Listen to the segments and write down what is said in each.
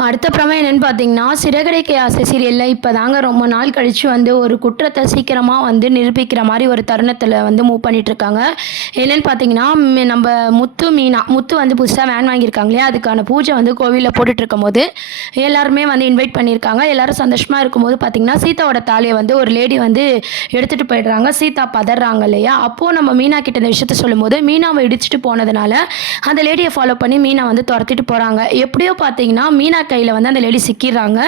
அடுத்த பிரம என்னன்னு பார்த்தீங்கன்னா, சிறகடிக்க ஆசை சீரியல்ல இப்ப தாங்க ரொம்ப நாள் கழிச்சு வந்து ஒரு குற்றத்த சீக்கிரமா வந்து நிரூபிக்கிற மாரி ஒரு தருணத்தில வந்து மூவ் பண்ணிட்டுருக்காங்க. என்னன்னு பார்த்தீங்கன்னா, நம்ப முத்து வந்து புதுசா வேன் வாங்கியிருக்காங்க இல்லையா? அதுக்கான பூஜை வந்து கோவில்ல போட்டுட்ருக்கும்போது, எல்லாருமே வந்து இன்வைட் பண்ணியிருக்காங்க. எல்லாரும் சந்தோஷமா இருக்கும்போது பார்த்தீங்கன்னா, சீதாவோட தாலிய வந்து ஒரு லேடி வந்து எடுத்துட்டு போயிடுறாங்க. சீதா பதர்றாங்க இல்லையா? அப்போ நம்ம மீனா கிட்ட இந்த விஷயத்த சொல்லும்போது, மீனாவ இடிச்சுட்டு போனதுனால, அந்த லேடிய ஃபாலோ பண்ணி மீனா வந்து தொரத்திட்டு போறாங்க. எப்படியோ பார்த்தீங்கன்னா, மீனா கையில வந்து அந்த லேடி சிக்கிறாங்க.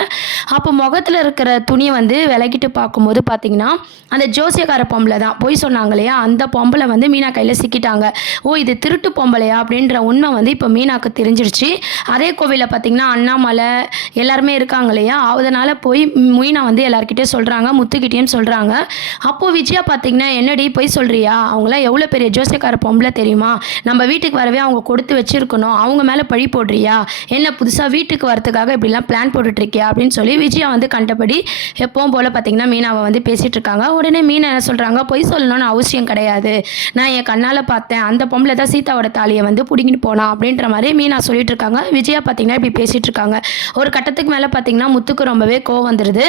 அப்போ முகத்துல இருக்கிற துணிய வந்து விலக்கிட்டு பார்க்கும்போது பார்த்தீங்கன்னா, அந்த ஜோசியக்கார பொம்பள தான். பொய் சொன்னாங்க இல்லையா? அந்த பொம்பள வந்து மீனா கையில சிக்கிட்டாங்க. ஓ! இது திருட்டு பொம்பளையா? அப்படின்ற உண்மை வந்து இப்போ மீனாக்கு தெரிஞ்சிருச்சு. அதே கோவில்ல பார்த்தீங்கன்னா, அண்ணாமலை எல்லாருமே இருக்காங்க இல்லையா? அதனால போய் மீனா வந்து எல்லார்கிட்டயும் சொல்றாங்க. முத்துக்கிட்டயும் சொல்றாங்க. அப்போ விஜயா பார்த்தீங்கன்னா, "என்னடி பொய் சொல்றியா? அவங்கலாம் எவ்வளோ பெரிய ஜோசியக்கார பொம்பள தெரியுமா? நம்ம வீட்டுக்கு வரவே அவங்க கொடுத்து வச்சிருக்கணும். அவங்க மேல பழி போடுறியா? என்ன புதுசா வீட்டுக்கு வரதுக்காக இப்படிலாம் பிளான் போட்டுட்ருக்கியா?" அப்படின்னு சொல்லி விஜயா வந்து கண்டபடி எப்பவும் போல பார்த்தீங்கன்னா, மீனாவ வந்து பேசிட்டு இருக்காங்க. உடனே மீனா என்ன சொல்றாங்க, "பொய் சொல்லணும்னு அவசியம் கிடையாது. நான் என் கண்ணால பார்த்தேன். அந்த பொம்பள தான் சீதாவோட தாலிய வந்து புடுங்கிட்டு போனா." அப்படின்ற மாரி மீனா சொல்லிட்டு இருக்காங்க. விஜயா பார்த்தீங்கன்னா, இப்படி பேசிட்டு இருக்காங்க. ஒரு கட்டத்துக்கு மேல பார்த்தீங்கன்னா, முத்துக்கு ரொம்பவே கோவம் வந்துருது.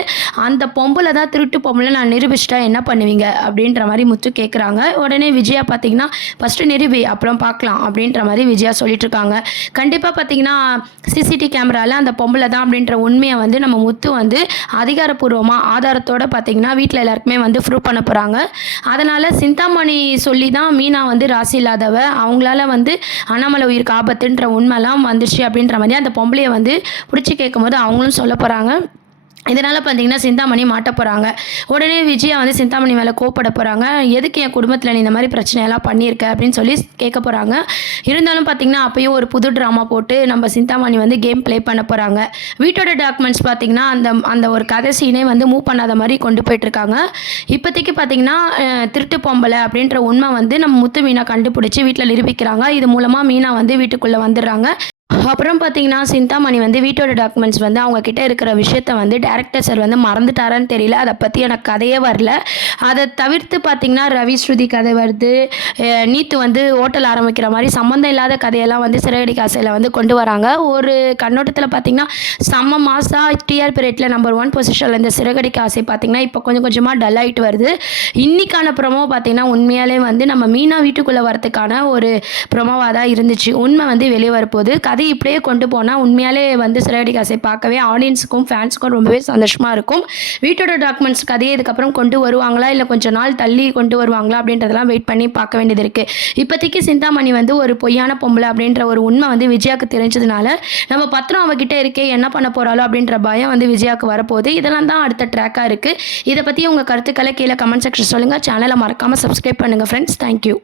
"அந்த பொம்பள தான் திருட்டு பொம்பள நான் நிரூபிச்சுட்டா என்ன பண்ணுவீங்க?" அப்படின்ற மாரி முத்து கேட்குறாங்க. உடனே விஜயா பார்த்தீங்கன்னா, "ஃபர்ஸ்ட்டு நிரூபி, அப்புறம் பார்க்கலாம்." அப்படின்ற மாரி விஜயா சொல்லிட்டு இருக்காங்க. கண்டிப்பா பார்த்தீங்கன்னா, சிசிடி கேமரால அந்த பொம்பள தான் அப்படின்ற உண்மைய வந்து நம்ம முத்து வந்து அதிகாரப்பூர்வமா ஆதாரத்தோட பார்த்தீங்கன்னா, வீட்ல எல்லாருக்குமே வந்து ப்ரூவ் பண்ண போறாங்க. அதனால சிந்தாமணி சொல்லி தான் மீனா வந்து ராசி இல்லாதவ. அவங்களால வந்து அண்ணாமலை உயிருக்கு ஆபத்துன்ற உண்மைலாம் வந்துருச்சு அப்படின்ற மாரி அந்த பொம்பளைய வந்து புடிச்சு கேட்கும்போது அவங்களும் சொல்ல போறாங்க. இதனால பார்த்தீங்கன்னா, சிந்தாமணி மாட்டப் போறாங்க. உடனே விஜயா வந்து சிந்தாமணி மேல கோவப்பட போறாங்க. "எதுக்கு என் குடும்பத்தில நீ இந்த மாரி பிரச்சனையெல்லாம் பண்ணியிருக்க?" அப்படின்னு சொல்லி கேட்க போறாங்க. இருந்தாலும் பார்த்தீங்கன்னா, அப்பயும் ஒரு புது ட்ராமா போட்டு நம்ம சிந்தாமணி வந்து கேம் ப்ளே பண்ண போறாங்க. வீட்டோட டாக்குமெண்ட்ஸ் பார்த்தீங்கன்னா, அந்த அந்த ஒரு கதை சீனே வந்து மூவ் பண்ணாத மாரி கொண்டு போயிட்டுருக்காங்க. இப்போதைக்கு பார்த்தீங்கன்னா, திருட்டு பொம்பள அப்படின்ற உண்மை வந்து நம்ம முத்து, மீனா கண்டுபிடிச்சு வீட்ல நிரூபிக்கிறாங்க. இது மூலமா மீனா வந்து வீட்டுக்குள்ள வந்துடுறாங்க. அப்புறம் பார்த்தீங்கன்னா, சிந்தாமணி வந்து வீட்டோட டாக்குமெண்ட்ஸ் வந்து அவங்க கிட்ட இருக்கிற விஷயத்த வந்து டைரக்டர் சார் வந்து மறந்துட்டாரான்னு தெரியல. அத பத்தி எனக்கு கதையே வரல. அத தவிர்த்து பார்த்தீங்கன்னா, ரவி, ஸ்ருதி கதை வருது. நீத்து வந்து ஹோட்டல் ஆரம்பிக்கிற மாரி சம்மந்தம் இல்லாத கதையெல்லாம் வந்து சிறகடிக்க ஆசையில வந்து கொண்டு வராங்க. ஒரு கண்ணோட்டத்தில பார்த்தீங்கன்னா, செம்ம மாஸா டிஆர்பி ரேட்ல நம்பர் 1 பொசிஷன்ல இருந்த சிறகடிக்க ஆசை பார்த்தீங்கன்னா, இப்போ கொஞ்சம் கொஞ்சமா டல் ஆயிட்டு வருது. இன்னைக்கான ப்ரோமோ பார்த்தீங்கன்னா, உண்மையாலே வந்து நம்ம மீனா வீட்டுக்குள்ள வரதுக்கான ஒரு ப்ரோமோவா தான் இருந்துச்சு. உண்மை வந்து வெளிய வரப்போது. கதை இப்படியே கொண்டு போனா உண்மையாலே வந்து சிறகடிக்க ஆசை பார்க்கவே ஆடியன்ஸுக்கும், ஃபேன்ஸுக்கும் ரொம்பவே சந்தோஷமா இருக்கும். வீட்டோட டாக்குமெண்ட்ஸ் கதையை இதுக்கப்புறம் கொண்டு வருவாங்களா? இல்ல கொஞ்ச நாள் தள்ளி கொண்டு வருவாங்களா? அப்படின்றதெல்லாம் வெயிட் பண்ணி பார்க்க வேண்டியது இருக்கு. இப்போதைக்கு சிந்தாமணி வந்து ஒரு பொய்யான பொம்பளை அப்படின்ற ஒரு உண்மை வந்து விஜயாக்கு தெரிஞ்சதுனால, நம்ம பத்திரம் அவகிட்ட இருக்கே என்ன பண்ண போறாளோ அப்படின்ற பயம் வந்து விஜயாக்கு வரப்போகுது. இதெல்லாம் தான் அடுத்த ட்ராக்கா இருக்கு. இத பத்தி உங்க கருத்துக்களை கீழ கமெண்ட் செக்ஷன் சொல்லுங்க. சேனலை மறக்காம சப்ஸ்கிரைப் பண்ணுங்க ஃப்ரெண்ட்ஸ். Thank you.